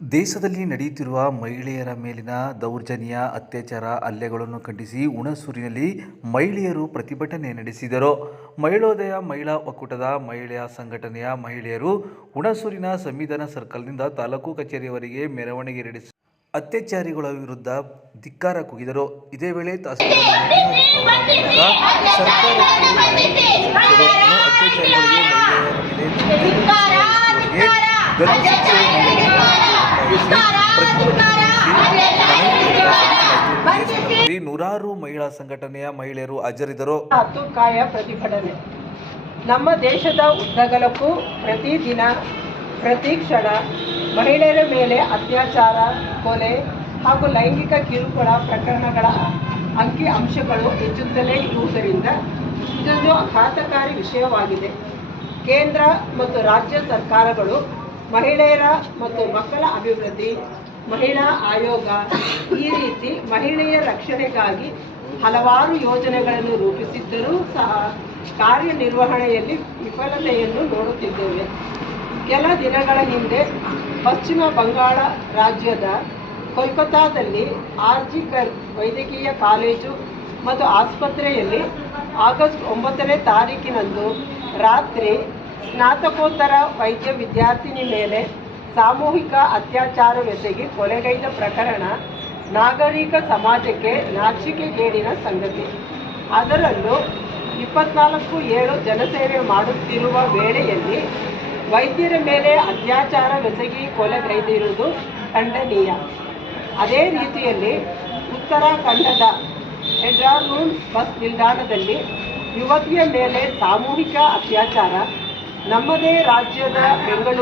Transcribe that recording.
ದೇಶದಲ್ಲಿ ನಡೆಯುತ್ತಿರುವ ಮಹಿಳೆಯರ ಮೇಲಿನ ದೌರ್ಜನ್ಯ, ಅತ್ಯಾಚಾರ, ಹಲ್ಲೆಗಳನ್ನು ಖಂಡಿಸಿ ಹುಣಸೂರಿನಲ್ಲಿ ಮಹಿಳೆಯರು ಪ್ರತಿಭಟನೆ ನಡೆಸಿದರು. ಮಹಿಳೋದಯ ಮಹಿಳಾ ಒಕ್ಕೂಟದ ಮಹಿಳೆಯ ಸಂಘಟನೆಯ ಮಹಿಳೆಯರು ಹುಣಸೂರಿನ ಸಂವಿಧಾನ ಸರ್ಕಲ್ನಿಂದ ತಾಲೂಕು ಕಚೇರಿಯವರೆಗೆ ಮೆರವಣಿಗೆ ನಡೆಸಿ ಅತ್ಯಾಚಾರಿಗಳ ವಿರುದ್ಧ ಧಿಕ್ಕಾರ ಕೂಗಿದರು. ಇದೇ ವೇಳೆ ಸರ್ಕಾರಕ್ಕೆ ನೂರಾರು ಮಹಿಳಾ ಸಂಘಟನೆಯ ಮಹಿಳೆಯರು ಹಾಜರಿದರು ಹತ್ತು ಕಾಯ ಪ್ರತಿಭಟನೆ. ನಮ್ಮ ದೇಶದ ಉದ್ದಗಲಕ್ಕೂ ಪ್ರತಿದಿನ ಪ್ರತಿ ಕ್ಷಣ ಮಹಿಳೆಯರ ಮೇಲೆ ಅತ್ಯಾಚಾರ, ಕೊಲೆ ಹಾಗೂ ಲೈಂಗಿಕ ಕಿರುಕುಳ ಪ್ರಕರಣಗಳ ಅಂಕಿ ಅಂಶಗಳು ಹೆಚ್ಚುತ್ತಲೇ ಇರುವುದರಿಂದ ಇದೊಂದು ಆಘಾತಕಾರಿ ವಿಷಯವಾಗಿದೆ. ಕೇಂದ್ರ ಮತ್ತು ರಾಜ್ಯ ಸರ್ಕಾರಗಳು ಮಹಿಳೆಯರ ಮತ್ತು ಮಕ್ಕಳ ಅಭಿವೃದ್ಧಿ ಮಹಿಳಾ ಆಯೋಗ ಈ ರೀತಿ ಮಹಿಳೆಯ ರಕ್ಷಣೆಗಾಗಿ ಹಲವಾರು ಯೋಜನೆಗಳನ್ನು ರೂಪಿಸಿದ್ದರೂ ಸಹ ಕಾರ್ಯನಿರ್ವಹಣೆಯಲ್ಲಿ ವಿಫಲತೆಯನ್ನು ನೋಡುತ್ತಿದ್ದೇವೆ. ಕೆಲ ದಿನಗಳ ಹಿಂದೆ ಪಶ್ಚಿಮ ಬಂಗಾಳ ರಾಜ್ಯದ ಕೋಲ್ಕತ್ತಾದಲ್ಲಿ ಆರ್ಜಿಕರ್ ವೈದ್ಯಕೀಯ ಕಾಲೇಜು ಮತ್ತು ಆಸ್ಪತ್ರೆಯಲ್ಲಿ ಆಗಸ್ಟ್ ಒಂಬತ್ತನೇ ತಾರೀಕಿನಂದು ರಾತ್ರಿ ಸ್ನಾತಕೋತ್ತರ ವೈದ್ಯ ವಿದ್ಯಾರ್ಥಿನಿ ಮೇಲೆ ಸಾಮೂಹಿಕ ಅತ್ಯಾಚಾರವೆಸಗಿ ಕೊಲೆಗೈದ ಪ್ರಕರಣ ನಾಗರಿಕ ಸಮಾಜಕ್ಕೆ ನಾಚಿಕೆಗೇಡಿನ ಸಂಗತಿ. ಅದರಲ್ಲೂ ಇಪ್ಪತ್ನಾಲ್ಕು ಏಳು ಜನಸೇವೆ ಮಾಡುತ್ತಿರುವ ವೇಳೆಯಲ್ಲಿ ವೈದ್ಯರ ಮೇಲೆ ಅತ್ಯಾಚಾರವೆಸಗಿ ಕೊಲೆಗೈದಿರುವುದು ಖಂಡನೀಯ. ಅದೇ ರೀತಿಯಲ್ಲಿ ಉತ್ತರಾಖಂಡದ ಹೆಡ್ರಾರೂನ್ ಬಸ್ ನಿಲ್ದಾಣದಲ್ಲಿ ಯುವತಿಯ ಮೇಲೆ ಸಾಮೂಹಿಕ ಅತ್ಯಾಚಾರ. ನಮ್ಮದೇ ರಾಜ್ಯದ ಬೆಂಗಳೂರು